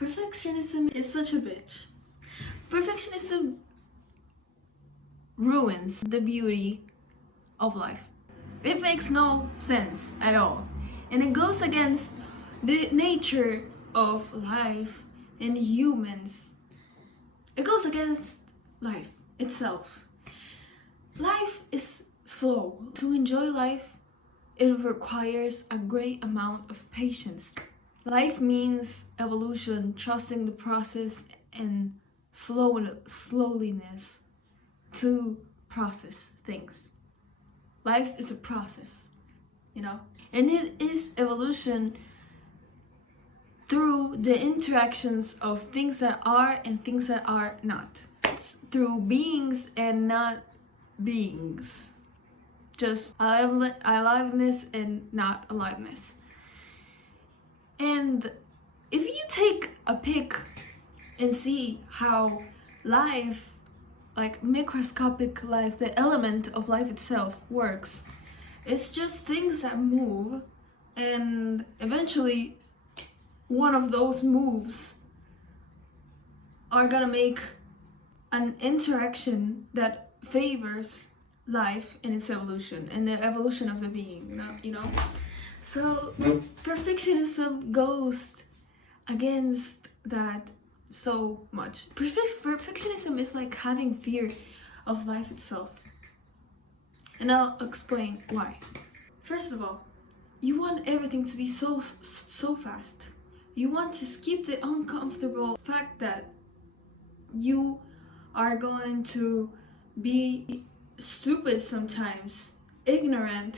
Perfectionism is such a bitch. Perfectionism ruins the beauty of life. It makes no sense at all. And it goes against the nature of life and humans. It goes against life itself. Life is slow. To enjoy life, it requires a great amount of patience. Life means evolution, trusting the process, and slowliness to process things. Life is a process, and it is evolution through the interactions of things that are and things that are not, through beings and not beings, just aliveness and not aliveness. And if you take a pic and see how life, like microscopic life, the element of life itself works, it's just things that move, and eventually one of those moves are gonna make an interaction that favors life in its evolution and the evolution of the being, So perfectionism goes against that so much. Perfectionism is like having fear of life itself. And I'll explain why. First of all, you want everything to be so fast. You want to skip the uncomfortable fact that you are going to be stupid sometimes, ignorant,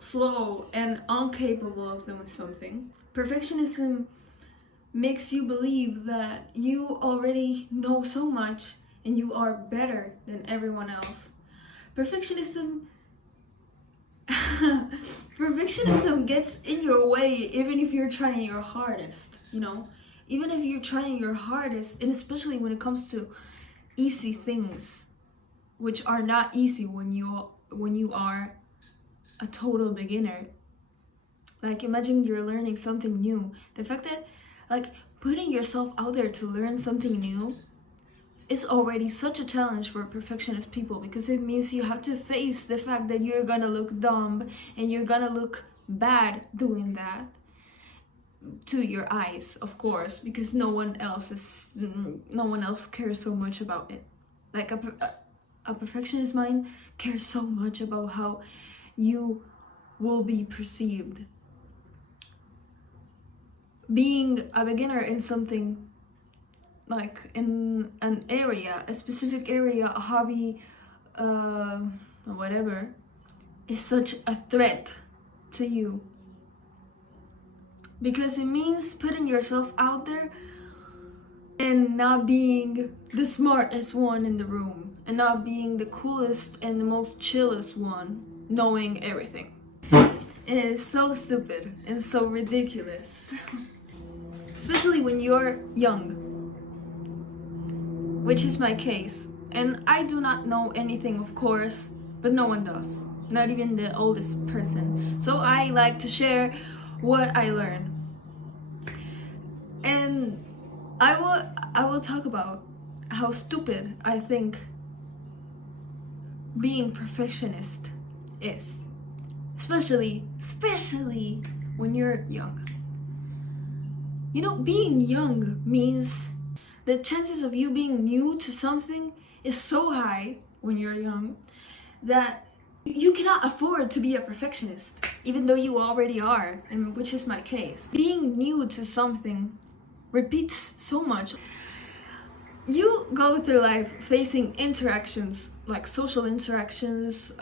slow, and incapable of doing something. Perfectionism makes you believe that you already know so much and you are better than everyone else. Perfectionism gets in your way even if you're trying your hardest, Even if you're trying your hardest, and especially when it comes to easy things, which are not easy when you are a total beginner. Like, imagine you're learning something new. The fact that, like, putting yourself out there to learn something new is already such a challenge for perfectionist people, because it means you have to face the fact that you're gonna look dumb and you're gonna look bad doing that to your eyes, of course, because no one else cares so much about it. Like a perfectionist mind cares so much about how you will be perceived. Being a beginner in something, like in an area, a specific area, a hobby, whatever, is such a threat to you, because it means putting yourself out there and not being the smartest one in the room, and not being the coolest and the most chillest one, knowing everything. It is so stupid and so ridiculous. Especially when you're young, which is my case. And I do not know anything, of course, but no one does. Not even the oldest person. So I like to share what I learned. And I will talk about how stupid I think being perfectionist is. Especially when you're young. Being young means the chances of you being new to something is so high when you're young that you cannot afford to be a perfectionist, even though you already are, and which is my case. Being new to something repeats so much. You go through life facing interactions, like social interactions,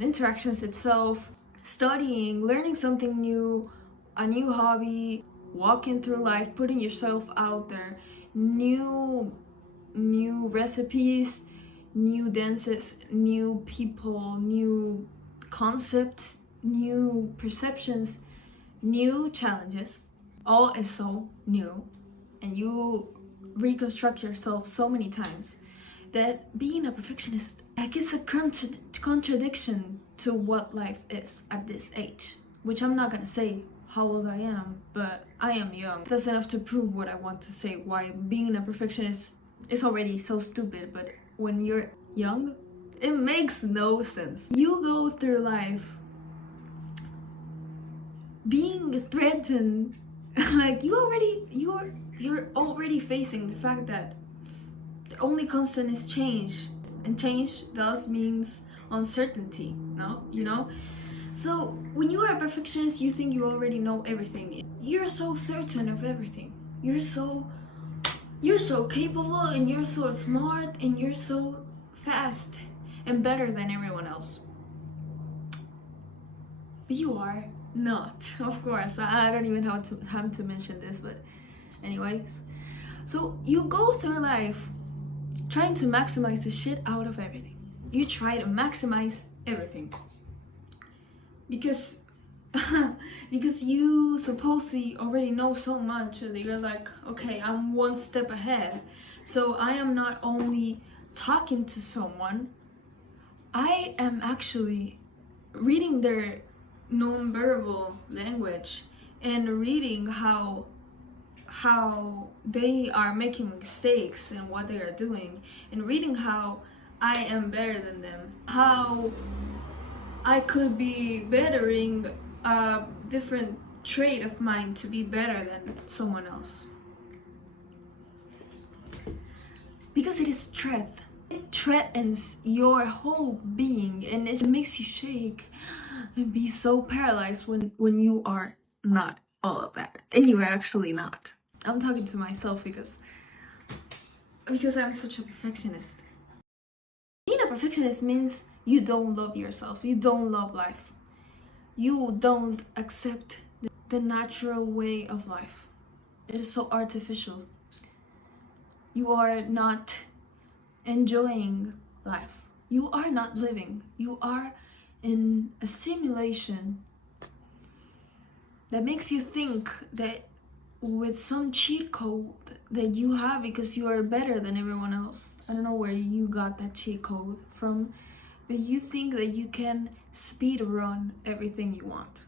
interactions itself, studying, learning something new, a new hobby, walking through life, putting yourself out there, new recipes, new dances, new people, new concepts, new perceptions, new challenges. All is so new, and you reconstruct yourself so many times that being a perfectionist, like, it's a contradiction to what life is at this age, which I'm not gonna say how old I am, but I am young. That's enough to prove what I want to say, why being a perfectionist is already so stupid. But when you're young, it makes no sense. You go through life being threatened like you're already facing the fact that the only constant is change, and change thus means uncertainty. No, you know. So when you are a perfectionist, you think you already know everything. You're so certain of everything. You're so capable, and you're so smart, and you're so fast and better than everyone else. But you are not, of course. I don't even have to mention this, but anyways. So you go through life trying to maximize the shit out of everything. You try to maximize everything. Because because you supposedly already know so much that you're like, okay, I'm one step ahead. So I am not only talking to someone, I am actually reading their non-verbal language and reading how they are making mistakes and what they are doing, and reading how I am better than them, how I could be bettering a different trait of mine to be better than someone else. Because it is threat. It threatens your whole being, and it makes you shake and be so paralyzed when you are not all of that. And you are actually not. I'm talking to myself because I'm such a perfectionist. Being a perfectionist means you don't love yourself, you don't love life, you don't accept the natural way of life. It is so artificial. You are not enjoying life. You are not living. You are in a simulation that makes you think that with some cheat code that you have because you are better than everyone else. I don't know where you got that cheat code from, but you think that you can speed run everything you want.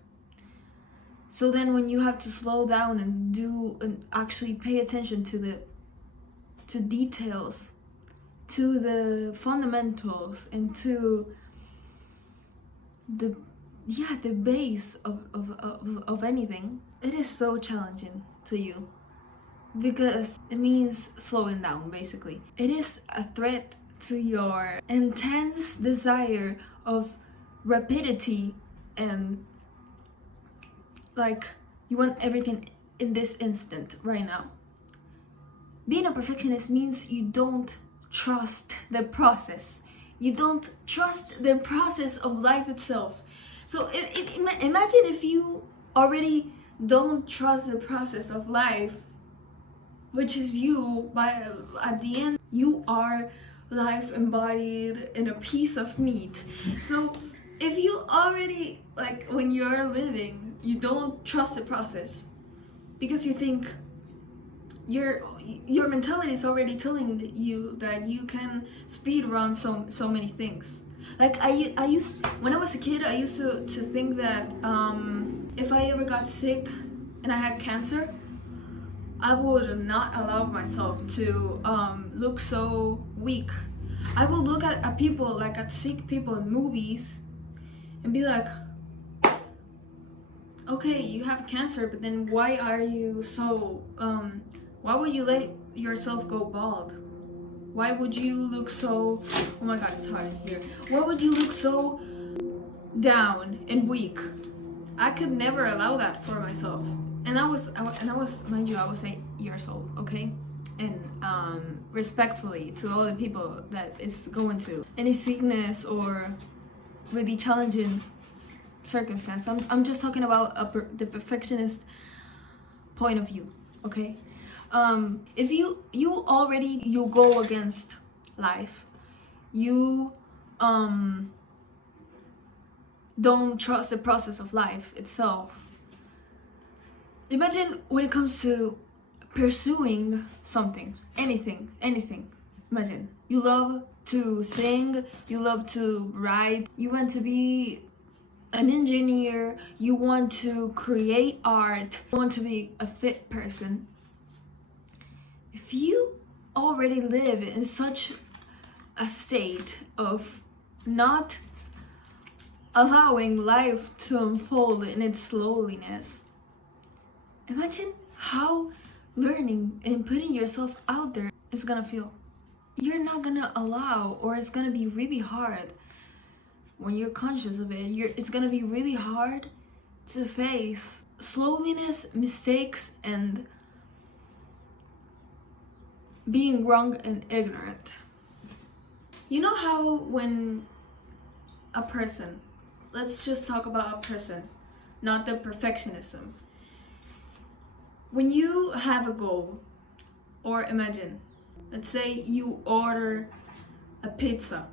So then when you have to slow down and actually pay attention to details, to the fundamentals, and to the base of anything, it is so challenging to you because it means slowing down. Basically, it is a threat to your intense desire of rapidity, and like you want everything in this instant right now. Being a perfectionist means you don't trust the process. You don't trust the process of life itself. So imagine if you already don't trust the process of life, which is you. By at the end, you are life embodied in a piece of meat. So if you already, like, when you're living, you don't trust the process because you think your mentality is already telling you that you can speed run so many things. Like I used, when I was a kid, I used to think that if I ever got sick and I had cancer, I would not allow myself to look so weak. I would look at people, like at sick people in movies, and be like, okay, you have cancer, but then why are you so why would you let yourself go bald? Why would you look so, oh my god, it's hard in here. Why would you look so down and weak? I could never allow that for myself. And I was, mind you, I was 8 years old, okay? And respectfully to all the people that is going through any sickness or really challenging circumstance. I'm just talking about the perfectionist point of view, okay? If you go against life, you don't trust the process of life itself. Imagine when it comes to pursuing something, anything. Imagine you love to sing, you love to write, you want to be an engineer, you want to create art, you want to be a fit person, if you already live in such a state of not allowing life to unfold in its slowness, imagine how learning and putting yourself out there is gonna feel. You're not gonna allow, or it's gonna be really hard when you're conscious of it. It's gonna be really hard to face slowness, mistakes, and being wrong and ignorant. You know how when a person, let's just talk about a person, not the perfectionism. When you have a goal, or imagine, let's say you order a pizza,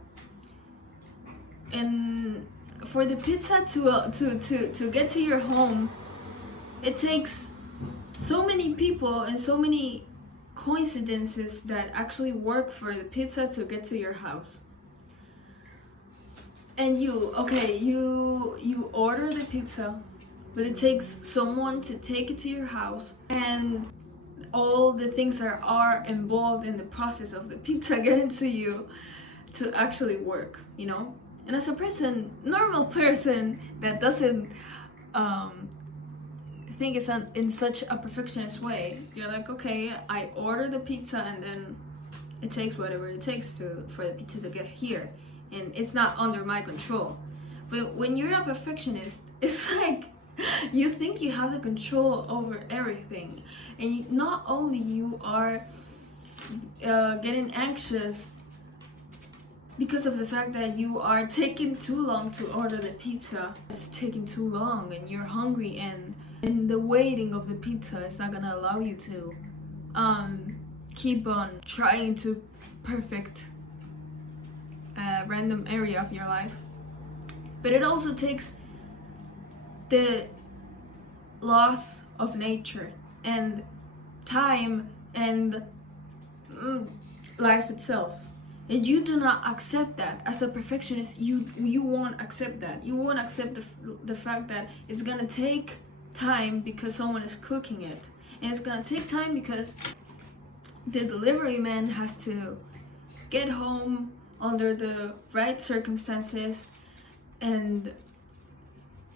and for the pizza to get to your home, it takes so many people and so many coincidences that actually work for the pizza to get to your house. And you order the pizza, but it takes someone to take it to your house, and all the things that are involved in the process of the pizza getting to you to actually work, you know? And as a person, normal person that doesn't think it's in such a perfectionist way, you're like, okay, I order the pizza and then it takes whatever it takes for the pizza to get here, and it's not under my control. But when you're a perfectionist, it's like you think you have the control over everything, and not only you are getting anxious because of the fact that you are taking too long to order the pizza. It's taking too long and you're hungry, and the waiting of the pizza is not gonna allow you to keep on trying to perfect a random area of your life. But it also takes the loss of nature and time and life itself. And you do not accept that. As a perfectionist, you won't accept that. You won't accept the fact that it's gonna take time because someone is cooking it, and it's gonna take time because the delivery man has to get home under the right circumstances. And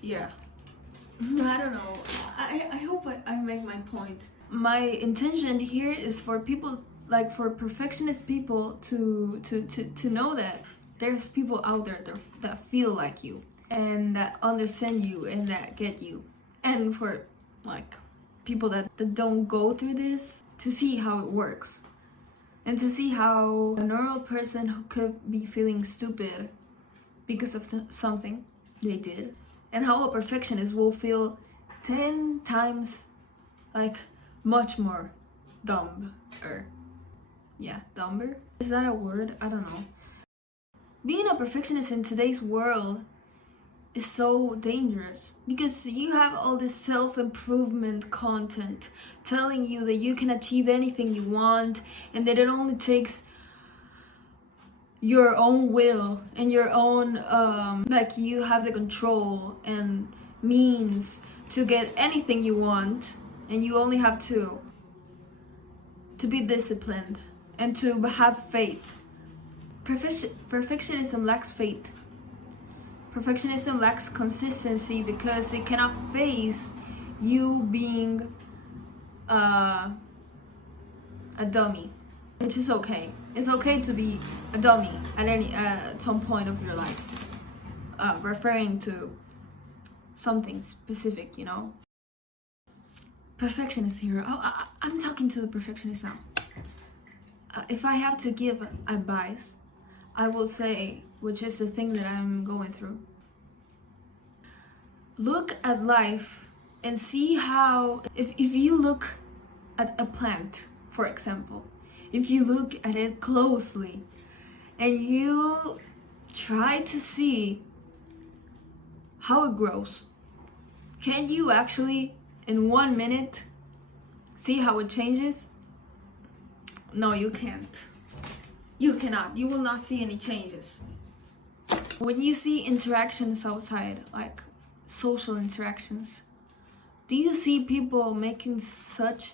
yeah, I don't know, I hope I make my point. My intention here is for people, like for perfectionist people, to know that there's people out there that feel like you and that understand you and that get you. And for like people that don't go through this, to see how it works, and to see how a normal person who could be feeling stupid because of something they did, and how a perfectionist will feel 10 times like much more dumber. Yeah, dumber? Is that a word? I don't know. Being a perfectionist in today's world is so dangerous because you have all this self-improvement content telling you that you can achieve anything you want, and that it only takes your own will and your own like you have the control and means to get anything you want, and you only have to be disciplined and to have faith. Perfectionism lacks faith. Perfectionism lacks consistency because it cannot face you being a dummy, which is okay. It's okay to be a dummy at some point of your life, referring to something specific, you know. Perfectionist here. I'm talking to the perfectionist now. If I have to give advice, I will say, which is the thing that I'm going through. Look at life and see how, if you look at a plant, for example, if you look at it closely and you try to see how it grows, can you actually in 1 minute see how it changes? No, you can't. You cannot. You will not see any changes. When you see interactions outside, like social interactions? Do you see people making such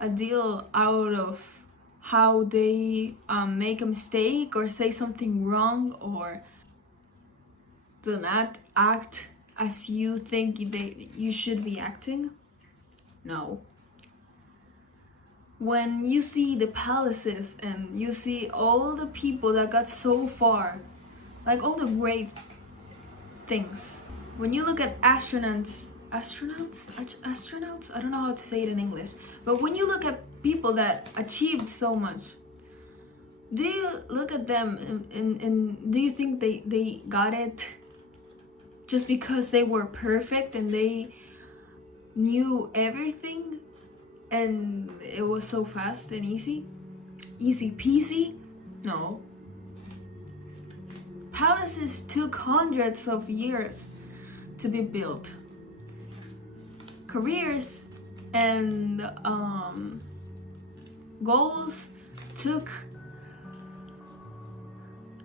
a deal out of how they make a mistake or say something wrong or do not act as you think you should be acting? No. When you see the palaces and you see all the people that got so far, like all the great things, when you look at astronauts, I don't know how to say it in English, but when you look at people that achieved so much, do you look at them and do you think they got it just because they were perfect and they knew everything and it was so fast and easy peasy? No. Palaces took hundreds of years to be built. Careers and goals took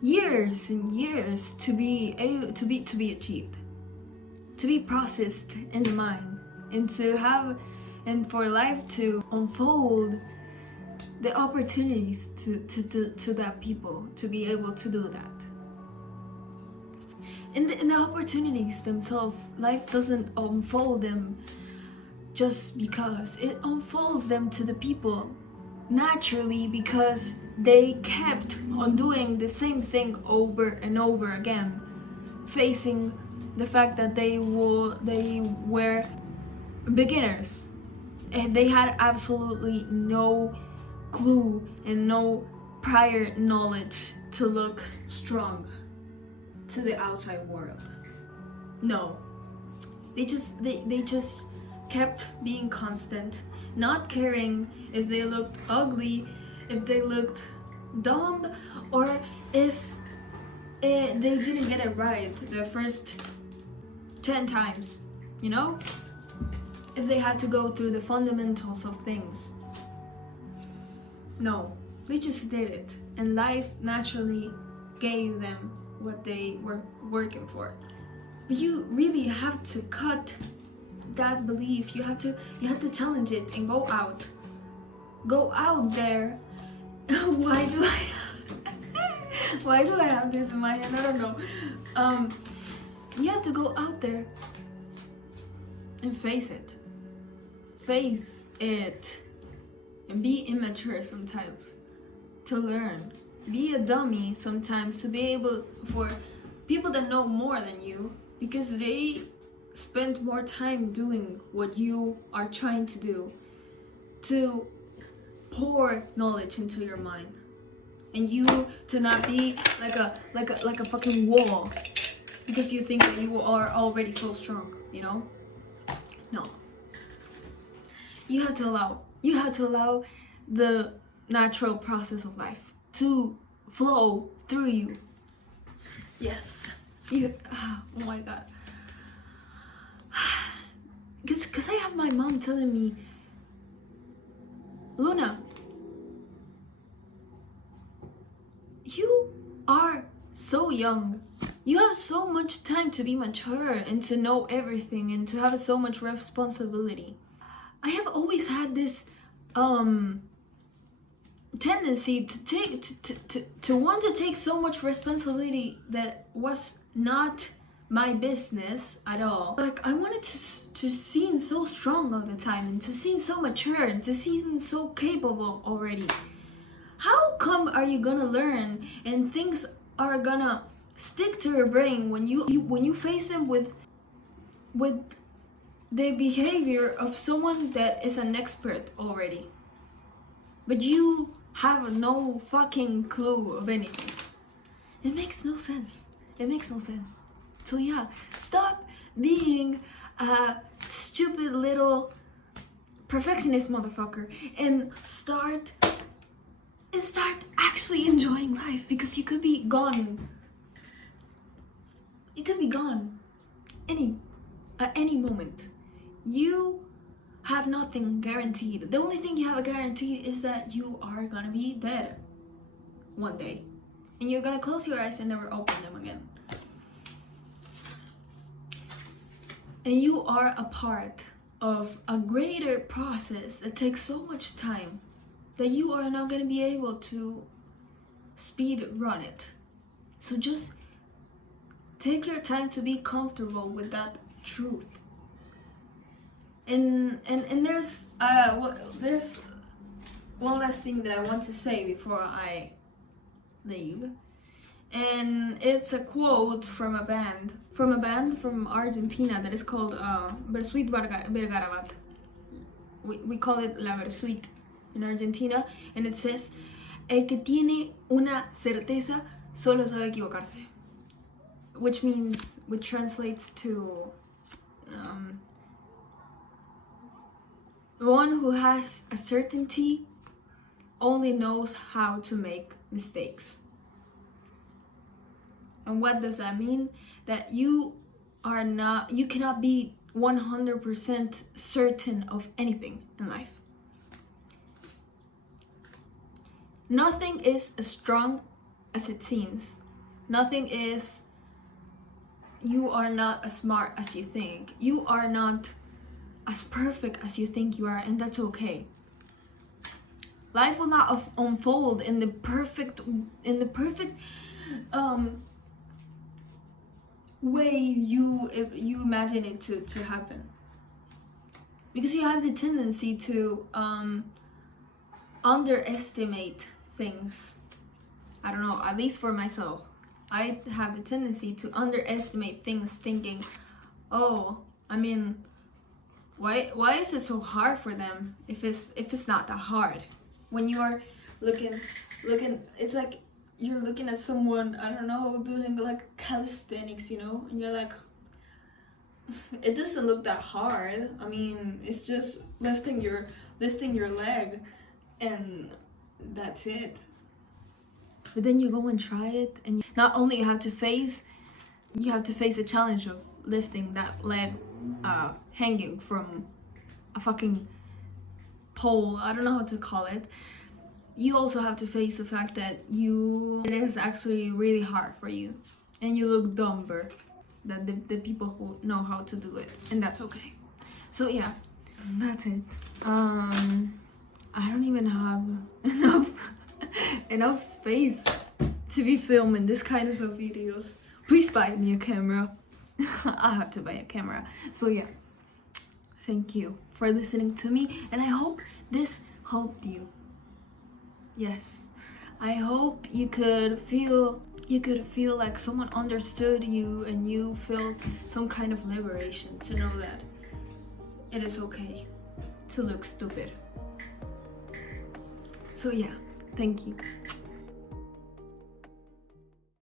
years and years to be achieved, to be processed in the mind, and for life to unfold the opportunities to that people to be able to do that. In the opportunities themselves, life doesn't unfold them just because. It unfolds them to the people naturally because they kept on doing the same thing over and over again, facing the fact that they were beginners and they had absolutely no clue and no prior knowledge to look strong to the outside world. No, they just kept being constant, not caring if they looked ugly, if they looked dumb, or if they didn't get it right the first 10 times, you know? If they had to go through the fundamentals of things. No, they just did it, and life naturally gave them what they were working for. But you really have to cut that belief. You have to challenge it and go out there. Why do I have this in my head? I don't know. You have to go out there and face it, and be immature sometimes to learn. Be a dummy sometimes to be able, for people that know more than you, because they spend more time doing what you are trying to do, to pour knowledge into your mind, and you to not be like a fucking wall because you think that you are already so strong, you know? No. You have to allow the natural process of life to flow through you. Yes. Oh my god. Because I have my mom telling me, Luna, you are so young. You have so much time to be mature and to know everything and to have so much responsibility. I have always had this tendency to want to take so much responsibility that was not my business at all. Like, I wanted to seem so strong all the time and to seem so mature and to seem so capable already. How come are you gonna learn and things are gonna stick to your brain when you face them with the behavior of someone that is an expert already, but you have no fucking clue of anything? It makes no sense. So yeah, stop being a stupid little perfectionist motherfucker and start actually enjoying life, because you could be gone. It could be gone at any moment. You have nothing guaranteed. The only thing you have a guarantee is that you are gonna be dead one day, and you're gonna close your eyes and never open them again. and you are a part of a greater process that takes so much time that you are not going to be able to speed run it. So just take your time to be comfortable with that truth. And there's one last thing that I want to say before I leave, and it's a quote from a band from Argentina that is called Versuit Vergarabat. We call it La Versuit in Argentina, and it says, el que tiene una certeza solo sabe equivocarse, which translates to one who has a certainty only knows how to make mistakes. And what does that mean? That you cannot be 100% certain of anything in life. Nothing is as strong as it seems. You are not as smart as you think. You are not as perfect as you think you are, and that's okay. Life will not unfold in the perfect way you imagine it to happen, because you have the tendency to underestimate things. I don't know, at least for myself, I have the tendency to underestimate things, thinking, oh, I mean, why is it so hard for them if it's not that hard? When you are looking, it's like you're looking at someone, I don't know, doing like calisthenics, and you're like, it doesn't look that hard. I mean, it's just lifting your leg, and that's it. But then you go and try it, and not only you have to face the challenge of lifting that leg hanging from a fucking pole, I don't know how to call it. You also have to face the fact that it is actually really hard for you, and you look dumber than the people who know how to do it, and that's okay. So yeah, that's it. I don't even have enough space to be filming this kind of videos. Please buy me a camera. I have to buy a camera. So yeah, thank you for listening to me, and I hope this helped you. Yes, I hope you could feel like someone understood you, and you felt some kind of liberation to know that it is okay to look stupid. So yeah, thank you.